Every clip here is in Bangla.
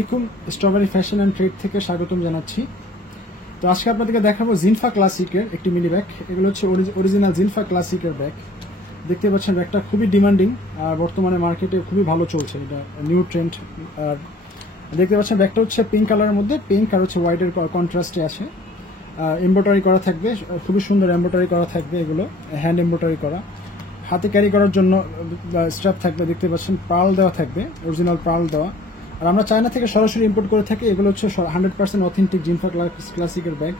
আসসালামু আলাইকুম, স্ট্রবেরি ফ্যাশন অ্যান্ড ট্রেড থেকে স্বাগতম জানাচ্ছি। তো আজকে আপনাদেরকে দেখাবো জিনফা ক্লাসিকের একটি মিনি ব্যাগ। এগুলো হচ্ছে অরিজিনাল জিনফা ক্লাসিকের ব্যাগ। দেখতে পাচ্ছেন ব্যাগটা খুবই ডিমান্ডিং আর বর্তমানে মার্কেটে খুবই ভালো চলছে, এটা নিউ ট্রেন্ড। আর দেখতে পাচ্ছেন ব্যাগটা হচ্ছে পিঙ্ক কালারের মধ্যে, পিঙ্ক আর হচ্ছে হোয়াইটের কন্ট্রাস্টে আছে। এমব্রয়ডারি করা থাকবে, খুবই সুন্দর এমব্রয়ডারি করা থাকবে, এগুলো হ্যান্ড এমব্রয়ডারি করা। হাতে ক্যারি করার জন্য স্ট্র্যাপ থাকবে, দেখতে পাচ্ছেন পার্ল দেওয়া থাকবে, অরিজিনাল পার্ল দেওয়া। আর আমরা চায়না থেকে সরাসরি ইম্পোর্ট করে থাকি। এগুলো হচ্ছে 100% অথেন্টিক জিনফা ক্লাসিকের ব্যাগ।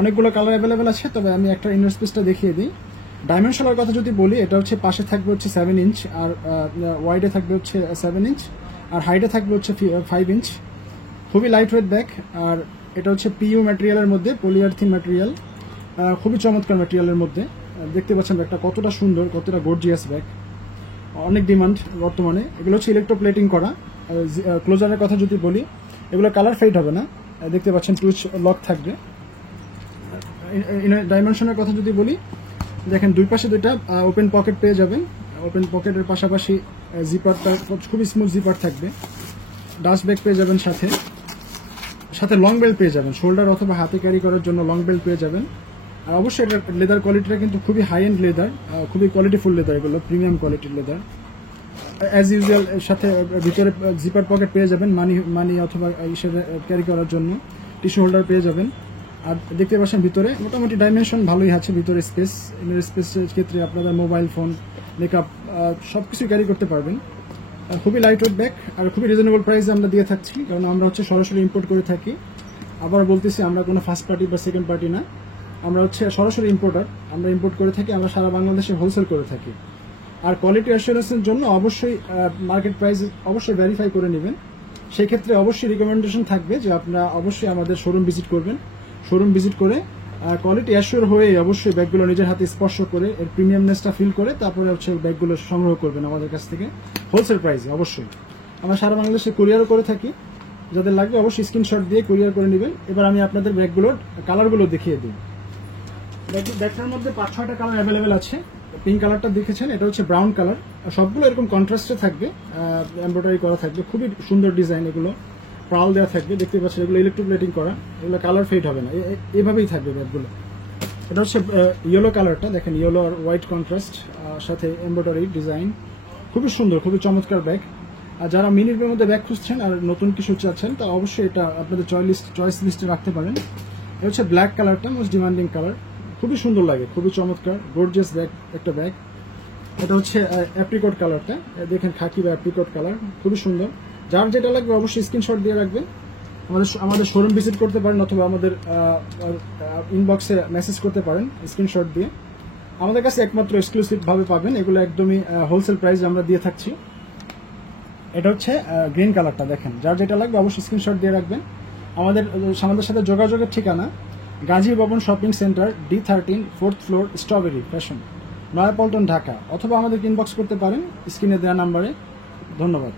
অনেকগুলো কালার অ্যাভেলেবেল আছে, তবে আমি একটা ইনার স্পেসটা দেখিয়ে দিই। ডাইমেনশনের কথা যদি বলি, এটা হচ্ছে পাশে থাকবে হচ্ছে 7 ইঞ্চ, আর ওয়াইডে থাকবে হচ্ছে 7 ইঞ্চ, আর হাইটে থাকবে হচ্ছে 5 ইঞ্চ। খুবই লাইট ওয়েট ব্যাগ। আর এটা হচ্ছে পিইউ ম্যাটেরিয়ালের মধ্যে, পলিআর্থিন ম্যাটেরিয়াল, খুবই চমৎকার ম্যাটেরিয়ালের মধ্যে। দেখতে পাচ্ছেন ব্যাগটা কতটা সুন্দর, কতটা গর্জিয়াস ব্যাগ, অনেক ডিমান্ড বর্তমানে। এগুলো হচ্ছে ইলেকট্রোপ্লেটিং করা। ক্লোজারের কথা যদি বলি, এগুলো কালার ফেড হবে না, দেখতে পাচ্ছেন টুচ লক থাকবে। ডাইমেনশনের কথা যদি বলি, দেখেন দুই পাশে দুইটা ওপেন পকেট পেয়ে যাবেন। ওপেন পকেটের পাশাপাশি জিপারটা খুবই স্মুথ জিপার থাকবে। ডাস্ট ব্যাগ পেয়ে যাবেন, সাথে সাথে লং বেল্ট পেয়ে যাবেন, শোল্ডার অথবা হাতে ক্যারি করার জন্য লং বেল্ট পেয়ে যাবেন। আর অবশ্যই এটা লেদার কোয়ালিটিটা কিন্তু খুবই হাই এন্ড লেদার, খুবই কোয়ালিটিফুল লেদার, এগুলো প্রিমিয়াম কোয়ালিটির লেদার। অ্যাজ ইউজুয়াল সাথে ভিতরে জিপার পকেট পেয়ে যাবেন, মানি অথবা হিসেবে ক্যারি করার জন্য টিস্যু হোল্ডার পেয়ে যাবেন। আর দেখতে পাচ্ছেন ভিতরে মোটামুটি ডাইমেনশন ভালোই আছে, ভিতরে স্পেস, ইনার স্পেসের ক্ষেত্রে আপনাদের মোবাইল ফোন, মেকআপ সবকিছু ক্যারি করতে পারবেন। খুবই লাইট ওয়েট ব্যাগ আর খুবই রিজনেবল প্রাইসে আমরা দিয়ে থাকছি, কারণ আমরা হচ্ছে সরাসরি ইম্পোর্ট করে থাকি। আবার বলতেছি, আমরা কোনো ফার্স্ট পার্টি বা সেকেন্ড পার্টি না, আমরা হচ্ছে সরাসরি ইম্পোর্টার। আমরা ইম্পোর্ট করে থাকি, আমরা সারা বাংলাদেশে হোলসেল করে থাকি। আর কোয়ালিটি অ্যাসুরেন্সের জন্য অবশ্যই মার্কেট প্রাইস অবশ্যই ভেরিফাই করে নেবেন। সেই ক্ষেত্রে অবশ্যই রিকমেন্ডেশন থাকবে যে আপনারা অবশ্যই আমাদের শোরুম ভিজিট করবেন। শোরুম ভিজিট করে কোয়ালিটি অ্যাসিওর হয়ে অবশ্যই ব্যাগগুলো নিজের হাতে স্পর্শ করে এর প্রিমিয়ামনেসটা ফিল করে তারপরে হচ্ছে ব্যাগগুলো সংগ্রহ করবেন আমাদের কাছ থেকে হোলসেল প্রাইসে। অবশ্যই আমরা সারা বাংলাদেশে কুরিয়ারও করে থাকি, যাদের লাগবে অবশ্যই স্ক্রিনশট দিয়ে কুরিয়ার করে নেবেন। এবার আমি আপনাদের ব্যাগগুলোর কালারগুলো দেখিয়ে দিই। ব্যাগটার মধ্যে 5-6টা কালার অ্যাভেলেবেল আছে। পিঙ্ক কালারটা দেখেছেন, এটা হচ্ছে ব্রাউন কালার। সবগুলো এরকম কন্ট্রাস্টে থাকবে, এমব্রয়ডারি করা থাকবে, খুবই সুন্দর ডিজাইন। এগুলো পার্ল দেওয়া থাকবে, দেখতে পাচ্ছেন এগুলো ইলেকট্রোপ্লেটিং করা, এগুলো কালার ফেড হবে না, এভাবেই থাকবে ব্যাগগুলো। এটা হচ্ছে ইয়েলো কালারটা, দেখেন ইয়েলো আর হোয়াইট কন্ট্রাস্ট, সাথে এমব্রয়ডারি ডিজাইন, খুবই সুন্দর, খুবই চমৎকার ব্যাগ। আর যারা মিনির মধ্যে ব্যাগ খুঁজছেন আর নতুন কিছু চাচ্ছেন, তা অবশ্যই এটা আপনাদের চয়েস লিস্টে রাখতে পারেন। এটা হচ্ছে ব্ল্যাক কালারটা, মোস্ট ডিমান্ডিং কালার, খুবই সুন্দর লাগে, খুবই চমৎকার গর্জিয়াস ব্যাগ একটা ব্যাগ। এটা হচ্ছে অ্যাপ্রিকট কালারটা, দেখেন খাকি বা অ্যাপ্রিকট কালার, খুবই সুন্দর। যার যেটা লাগবে অবশ্যই স্ক্রিনশট দিয়ে রাখবেন। আমাদের শোরুম ভিজিট করতে পারেন অথবা আমাদের ইনবক্সে মেসেজ করতে পারেন স্ক্রিনশট দিয়ে। আমাদের কাছে একমাত্র এক্সক্লুসিভ ভাবে পাবেন, এগুলো একদমই হোলসেল প্রাইস আমরা দিয়ে থাকছি। এটা হচ্ছে গ্রিন কালারটা, দেখেন যার যেটা লাগবে অবশ্যই স্ক্রিনশট দিয়ে রাখবেন। আমাদের সাথে যোগাযোগের ঠিকানা গাজী ভবন shopping centre, D13, 4th floor, strawberry fashion, Naya Paltan, Dhaka. অথবা আমাদের ইনবক্স করতে পারেন স্ক্রিনে দেওয়া নাম্বারে। ধন্যবাদ।